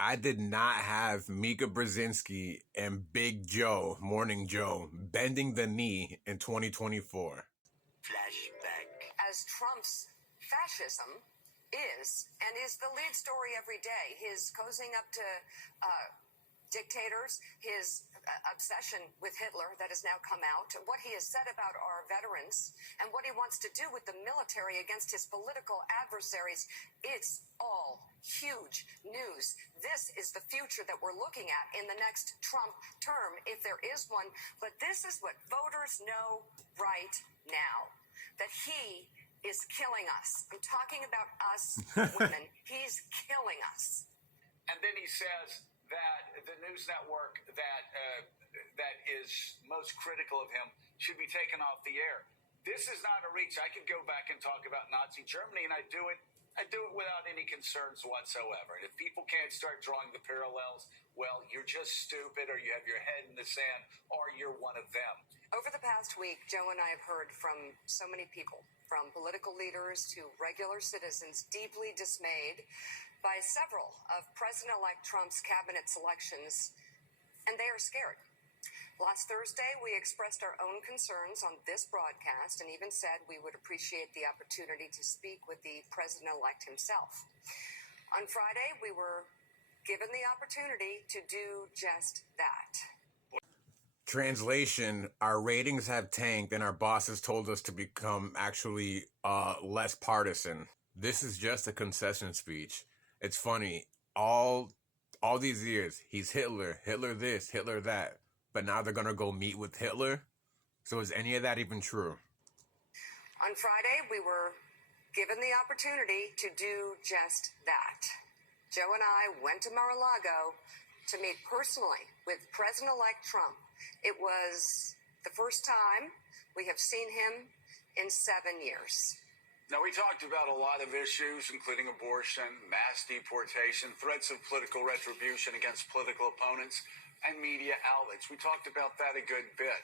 I did not have Mika Brzezinski and Big Joe, Morning Joe, bending the knee in 2024. Flashback. As Trump's fascism is the lead story every day, his cozying up to dictators, his obsession with Hitler that has now come out, what he has said about our veterans, and what he wants to do with the military against his political adversaries. It's all huge news. This is the future that we're looking at in the next Trump term, if there is one. But this is what voters know right now, that he is killing us. I'm talking about us women. He's killing us. And then he says that the news network that is most critical of him should be taken off the air. This is not a reach. I could go back and talk about Nazi Germany, and I do it without any concerns whatsoever. And if people can't start drawing the parallels, well, you're just stupid, or you have your head in the sand, or you're one of them. Over the past week, Joe and I have heard from so many people, from political leaders to regular citizens, deeply dismayed by several of President-elect Trump's cabinet selections, and they are scared. Last Thursday, we expressed our own concerns on this broadcast and even said we would appreciate the opportunity to speak with the president-elect himself. On Friday, we were given the opportunity to do just that. Translation, our ratings have tanked and our bosses told us to become actually less partisan. This is just a concession speech. It's funny, all these years, he's Hitler this, Hitler that, but now they're gonna go meet with Hitler? So is any of that even true? On Friday, we were given the opportunity to do just that. Joe and I went to Mar-a-Lago to meet personally with President-elect Trump. It was the first time we have seen him in 7 years. Now, we talked about a lot of issues, including abortion, mass deportation, threats of political retribution against political opponents, and media outlets. We talked about that a good bit.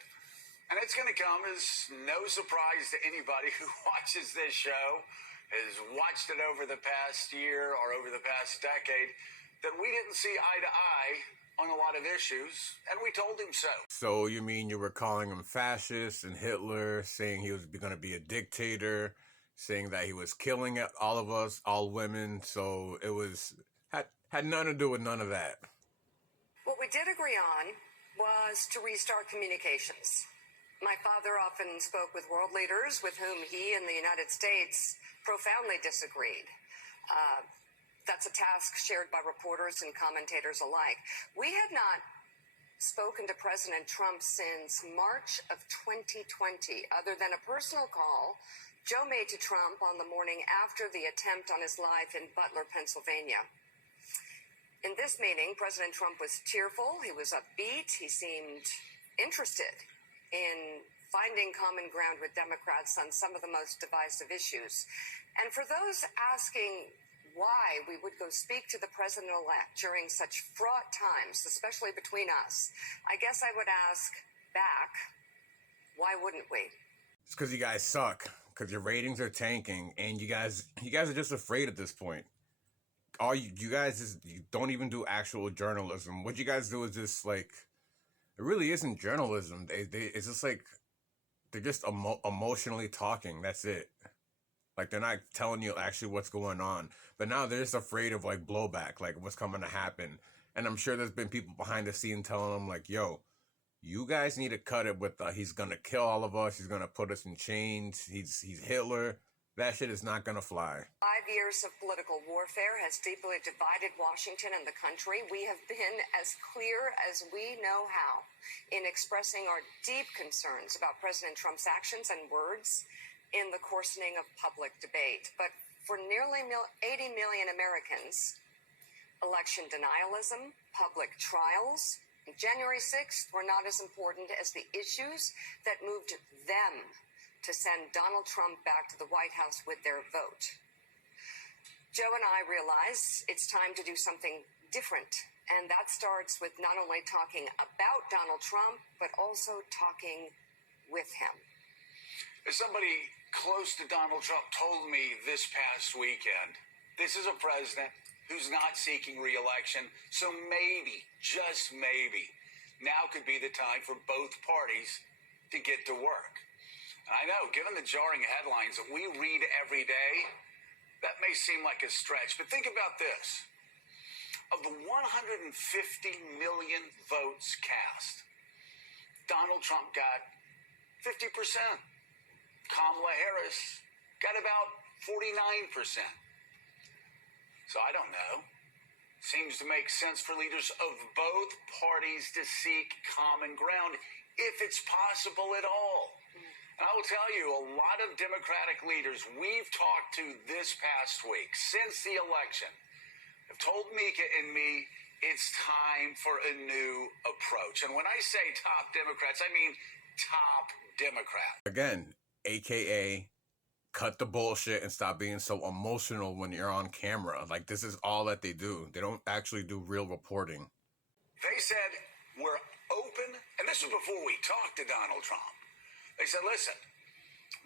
And it's going to come as no surprise to anybody who watches this show, has watched it over the past year or over the past decade, that we didn't see eye to eye on a lot of issues, and we told him so. So you mean you were calling him fascist and Hitler, saying he was going to be a dictator, saying that he was killing all of us, all women, so it was had nothing to do with none of that. What we did agree on was to restart communications. My father often spoke with world leaders with whom he and the United States profoundly disagreed. That's a task shared by reporters and commentators alike. We had not spoken to President Trump since March of 2020, other than a personal call Joe made to Trump on the morning after the attempt on his life in Butler, Pennsylvania. In this meeting, President Trump was cheerful, he was upbeat, he seemed interested in finding common ground with Democrats on some of the most divisive issues. And for those asking why we would go speak to the president-elect during such fraught times, especially between us, I guess I would ask back, why wouldn't we? It's because you guys suck, because your ratings are tanking, and you guys are just afraid at this point. All you guys is, you don't even do actual journalism. What you guys do is just like, it really isn't journalism. It's just like, they're just emotionally talking. That's it. Like, they're not telling you actually what's going on. But now they're just afraid of, like, blowback, like, what's coming to happen. And I'm sure there's been people behind the scene telling them, like, yo, you guys need to cut it with he's going to kill all of us. He's going to put us in chains. He's Hitler. That shit is not going to fly. 5 years of political warfare has deeply divided Washington and the country. We have been as clear as we know how in expressing our deep concerns about President Trump's actions and words in the coarsening of public debate. But for nearly 80 million Americans, election denialism, public trials, and January 6th were not as important as the issues that moved them to send Donald Trump back to the White House with their vote. Joe and I realize it's time to do something different. And that starts with not only talking about Donald Trump, but also talking with him. As somebody close to Donald Trump told me this past weekend, this is a president who's not seeking re-election. So maybe, just maybe, now could be the time for both parties to get to work. And I know, given the jarring headlines that we read every day, that may seem like a stretch, but think about this. Of the 150 million votes cast, Donald Trump got 50%. Kamala Harris got about 49%. So I don't know. Seems to make sense for leaders of both parties to seek common ground, if it's possible at all. And I will tell you, a lot of Democratic leaders we've talked to this past week, since the election, have told Mika and me it's time for a new approach. And when I say top Democrats, I mean top Democrats. Again, AKA cut the bullshit and stop being so emotional when you're on camera. Like, this is all that they do. They don't actually do real reporting. They said, we're open, and this was before we talked to Donald Trump. They said, listen,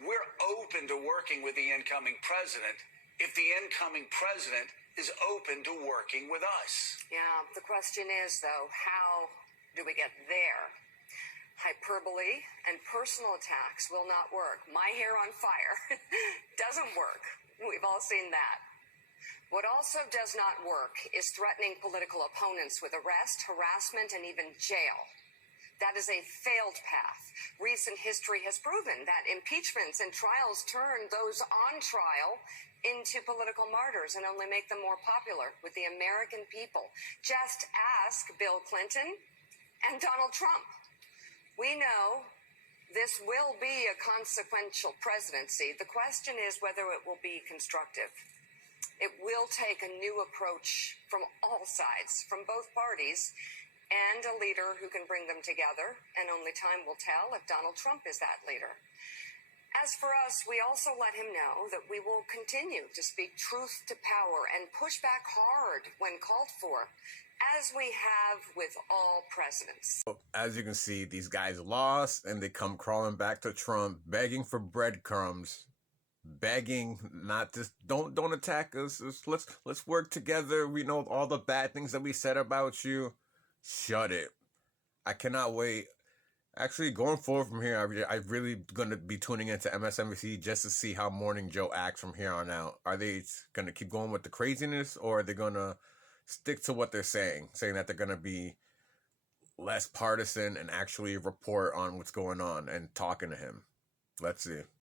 we're open to working with the incoming president if the incoming president is open to working with us. Yeah, the question is, though, how do we get there? Hyperbole and personal attacks will not work. My hair on fire doesn't work. We've all seen that. What also does not work is threatening political opponents with arrest, harassment, and even jail. That is a failed path. Recent history has proven that impeachments and trials turn those on trial into political martyrs and only make them more popular with the American people. Just ask Bill Clinton and Donald Trump. We know this will be a consequential presidency. The question is whether it will be constructive. It will take a new approach from all sides, from both parties, and a leader who can bring them together. And only time will tell if Donald Trump is that leader. As for us, we also let him know that we will continue to speak truth to power and push back hard when called for, as we have with all presidents. As you can see, these guys lost and they come crawling back to Trump, begging for breadcrumbs, begging not to don't attack us. Let's work together. We know all the bad things that we said about you. Shut it. I cannot wait. Actually, going forward from here, I'm really going to be tuning into MSNBC just to see how Morning Joe acts from here on out. Are they going to keep going with the craziness, or are they going to stick to what they're saying that they're going to be less partisan and actually report on what's going on and talking to him? Let's see.